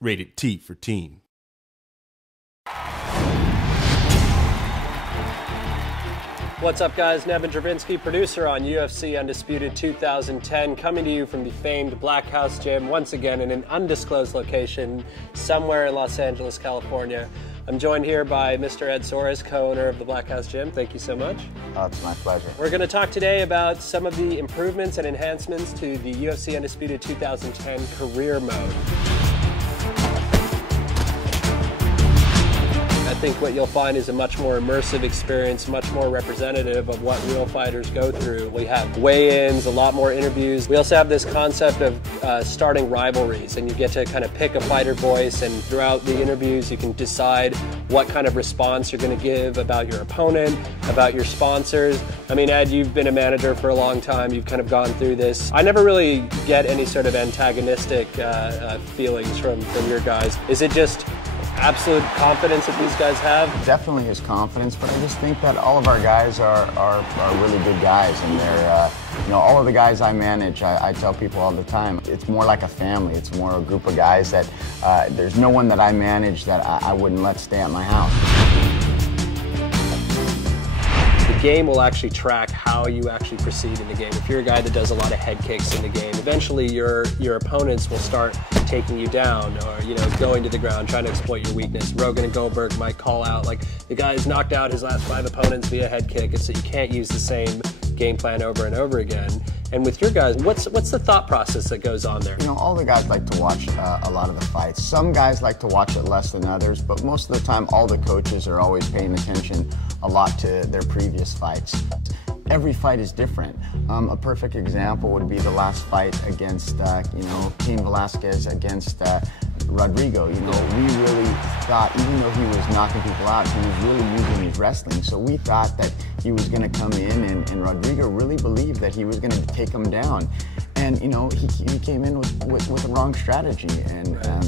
Rated T for teen. What's up, guys? Nevin Dravinsky, producer on UFC Undisputed 2010, coming to you from the famed Black House Gym, once again in an undisclosed location somewhere in Los Angeles, California. I'm joined here by Mr. Ed Soares, co-owner of the Black House Gym. Thank you so much. Oh, it's my pleasure. We're going to talk today about some of the improvements and enhancements to the UFC Undisputed 2010 career mode. I think what you'll find is a much more immersive experience, much more representative of what real fighters go through. We have weigh-ins, a lot more interviews. We also have this concept of starting rivalries, and you get to kind of pick a fighter voice, and throughout the interviews you can decide what kind of response you're going to give about your opponent, about your sponsors. I mean, Ed, you've been a manager for a long time. You've kind of gone through this. I never really get any sort of antagonistic feelings from your guys. Is it just absolute confidence that these guys have? Definitely is confidence, but I just think that all of our guys are really good guys, and they're, you know, all of the guys I manage, I tell people all the time, it's more like a family. It's more a group of guys that there's no one that I manage that I wouldn't let stay at my house. The game will actually track how you actually proceed in the game. If you're a guy that does a lot of head kicks in the game, eventually your opponents will start taking you down, or, you know, going to the ground, trying to exploit your weakness. Rogan and Goldberg might call out, like, the guy's knocked out his last 5 opponents via head kick, so you can't use the same game plan over and over again. And with your guys, what's the thought process that goes on there? You know, all the guys like to watch a lot of the fights. Some guys like to watch it less than others, but most of the time all the coaches are always paying attention a lot to their previous fights. Every fight is different. A perfect example would be the last fight against, you know, Cain Velasquez against Rodrigo. You know, we really thought, even though he was knocking people out, he was really using his wrestling. So we thought that he was going to come in, and Rodrigo really believed that he was going to take him down. And, you know, he came in with the wrong strategy.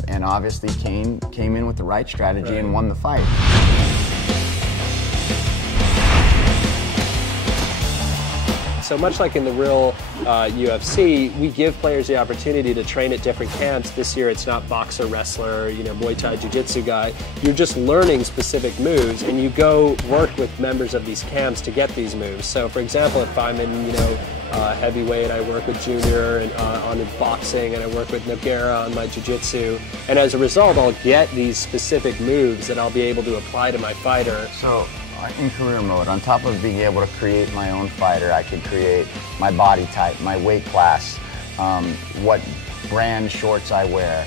And obviously Cain came in with the right strategy and won the fight. So much like in the real UFC, we give players the opportunity to train at different camps. This year it's not boxer, wrestler, you know, Muay Thai, Jiu-Jitsu guy. You're just learning specific moves, and you go work with members of these camps to get these moves. So for example, if I'm in, you know, heavyweight, I work with Junior on boxing, and I work with Nogueira on my Jiu-Jitsu. And as a result, I'll get these specific moves that I'll be able to apply to my fighter. So, in career mode, on top of being able to create my own fighter, I could create my body type, my weight class, what brand shorts I wear,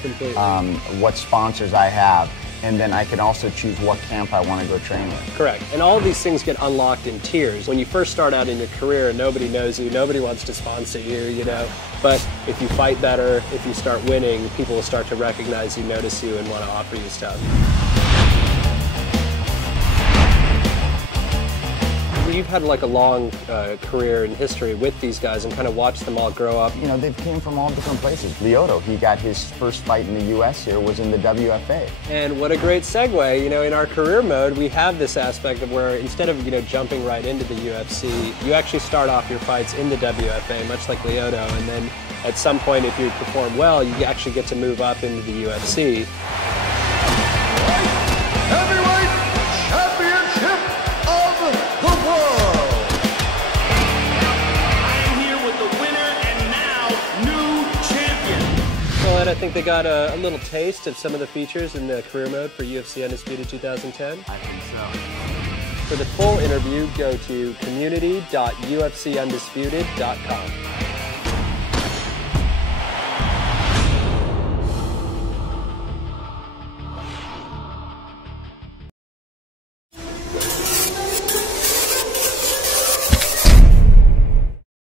what sponsors I have, and then I can also choose what camp I want to go train with. Correct. And all of these things get unlocked in tiers. When you first start out in your career, nobody knows you, nobody wants to sponsor you, you know. But if you fight better, if you start winning, people will start to recognize you, notice you, and want to offer you stuff. You've had like a long career and history with these guys, and kind of watched them all grow up. You know, they came from all different places. Lyoto, he got his first fight in the US here, was in the WFA. And what a great segue. You know, in our career mode, we have this aspect of where instead of, you know, jumping right into the UFC, you actually start off your fights in the WFA, much like Lyoto, and then at some point, if you perform well, you actually get to move up into the UFC. I think they got a little taste of some of the features in the career mode for UFC Undisputed 2010. I think so. For the full interview, go to community.ufcundisputed.com.